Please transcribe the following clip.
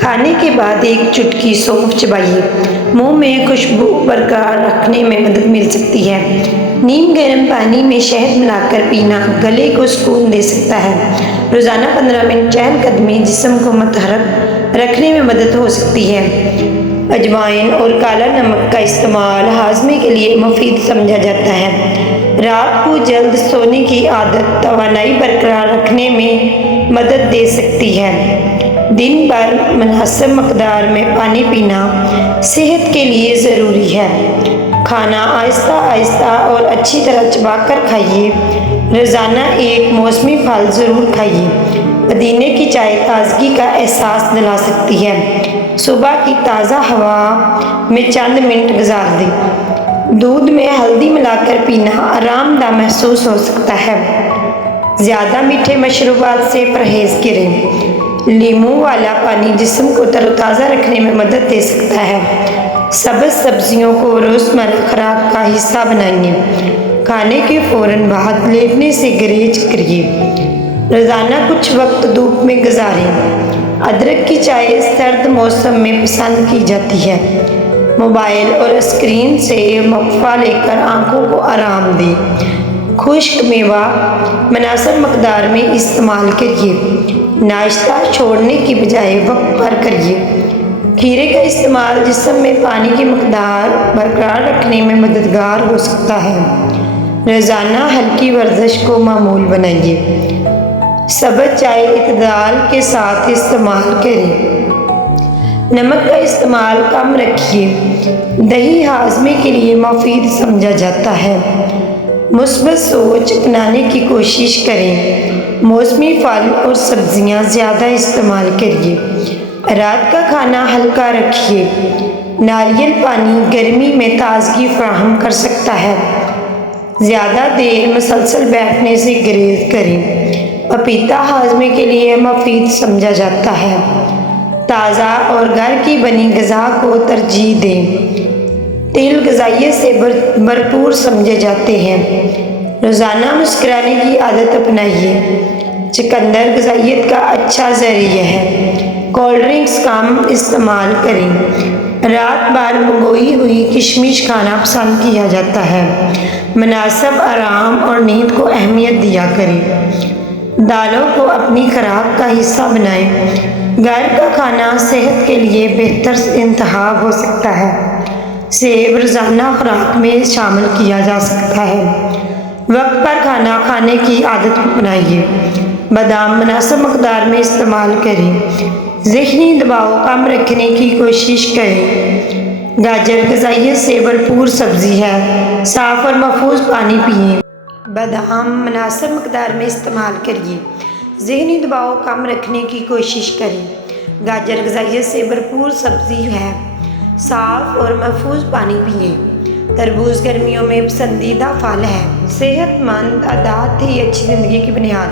کھانے کے بعد ایک چٹکی سونف چبائیے، منہ میں خوشبو برقرار رکھنے میں مدد مل سکتی ہے۔ نیم گرم پانی میں شہد ملا کر پینا گلے کو سکون دے سکتا ہے۔ روزانہ 15 منٹ چہل قدمی جسم کو متحرک رکھنے میں مدد ہو سکتی ہے۔ اجوائن اور کالا نمک کا استعمال ہاضمے کے لیے مفید سمجھا جاتا ہے۔ رات کو جلد سونے کی عادت توانائی برقرار رکھنے میں مدد دے سکتی ہے۔ دن بھر مناسب مقدار میں پانی پینا صحت کے لیے ضروری ہے۔ کھانا آہستہ آہستہ اور اچھی طرح چبا کر کھائیے۔ روزانہ ایک موسمی پھل ضرور کھائیے۔ پودینے کی چائے تازگی کا احساس دلا سکتی ہے۔ صبح کی تازہ ہوا میں چند منٹ گزار دیں۔ دودھ میں ہلدی ملا کر پینا آرام دہ محسوس ہو سکتا ہے۔ زیادہ میٹھے مشروبات سے پرہیز کریں۔ لیموں والا پانی جسم کو تر و تازہ رکھنے میں مدد دے سکتا ہے۔ سبز سبزیوں کو روزمرہ خوراک کا حصہ بنائیے۔ کھانے کے فوراً بعد لیٹنے سے گریز کریے۔ روزانہ کچھ وقت دھوپ میں گزاریں۔ ادرک کی چائے سرد موسم میں پسند کی جاتی ہے۔ موبائل اور اسکرین سے وقفہ لے کر آنکھوں کو آرام دیں۔ خشک میوہ مناسب مقدار میں استعمال کریے۔ ناشتہ چھوڑنے کی بجائے وقت پر کریے۔ کھیرے کا استعمال جسم میں پانی کی مقدار برقرار رکھنے میں مددگار ہو سکتا ہے۔ روزانہ ہلکی ورزش کو معمول بنائیے۔ سبز چائے اعتدال کے ساتھ استعمال کریں۔ نمک کا استعمال کم رکھیے۔ دہی ہاضمے کے لیے مفید سمجھا جاتا ہے۔ مثبت سوچ اپنانے کی کوشش کریں۔ موسمی پھل اور سبزیاں زیادہ استعمال کریے۔ رات کا کھانا ہلکا رکھیے۔ ناریل پانی گرمی میں تازگی فراہم کر سکتا ہے۔ زیادہ دیر مسلسل بیٹھنے سے گریز کریں۔ پپیتا ہاضمے کے لیے مفید سمجھا جاتا ہے۔ تازہ اور گھر کی بنی غذا کو ترجیح دیں۔ تیل غذائیت سے بھرپور سمجھے جاتے ہیں۔ روزانہ مسکرانے کی عادت اپنائیے۔ چقندر غذائیت کا اچھا ذریعہ ہے۔ کولڈ ڈرنکس کم استعمال کریں۔ رات بھر بھگوئی ہوئی کشمش کھانا پسند کیا جاتا ہے۔ مناسب آرام اور نیند کو اہمیت دیا کریں۔ دالوں کو اپنی خوراک کا حصہ بنائیں۔ گھر کا کھانا صحت کے لیے بہتر انتخاب ہو سکتا ہے۔ سیب روزانہ خوراک میں شامل کیا جا سکتا ہے۔ وقت پر کھانا کھانے کی عادت اپنائیے۔ بادام مناسب مقدار میں استعمال کریں۔ ذہنی دباؤ کم رکھنے کی کوشش کریں۔ گاجر غذائیت سے بھرپور سبزی ہے۔ صاف اور محفوظ پانی پئیں۔ بادام مناسب مقدار میں استعمال کریے۔ ذہنی دباؤ کم رکھنے کی کوشش کریں۔ گاجر غذائیت سے بھرپور سبزی ہے۔ صاف اور محفوظ پانی پئیں۔ تربوز گرمیوں میں پسندیدہ پھل ہے۔ صحت مند عادات ہی اچھی زندگی کی بنیاد